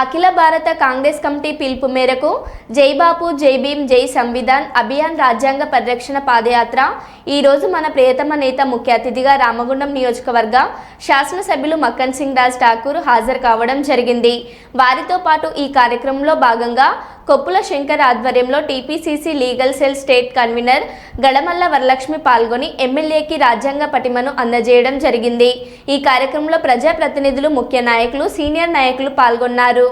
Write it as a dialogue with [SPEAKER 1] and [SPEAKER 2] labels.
[SPEAKER 1] అఖిల భారత కాంగ్రెస్ కమిటీ పిలుపు మేరకు జై బాపు జై భీం జై సంవిధాన్ అభియాన్ రాజ్యాంగ పరిరక్షణ పాదయాత్ర ఈరోజు మన ప్రియతమ నేత ముఖ్య అతిథిగా రామగుండం నియోజకవర్గ శాసనసభ్యులు మక్కన్ సింగ్ రాజ్ ఠాకూర్ హాజరు కావడం జరిగింది. వారితో పాటు ఈ కార్యక్రమంలో భాగంగా కొప్పుల శంకర్ ఆధ్వర్యంలో TPCC legal cell state convener Gadamalla Varalakshmi పాల్గొని ఎమ్మెల్యేకి రాజ్యాంగ పటిమను అందజేయడం జరిగింది. ఈ కార్యక్రమంలో ప్రజాప్రతినిధులు ముఖ్య నాయకులు సీనియర్ నాయకులు పాల్గొన్నారు.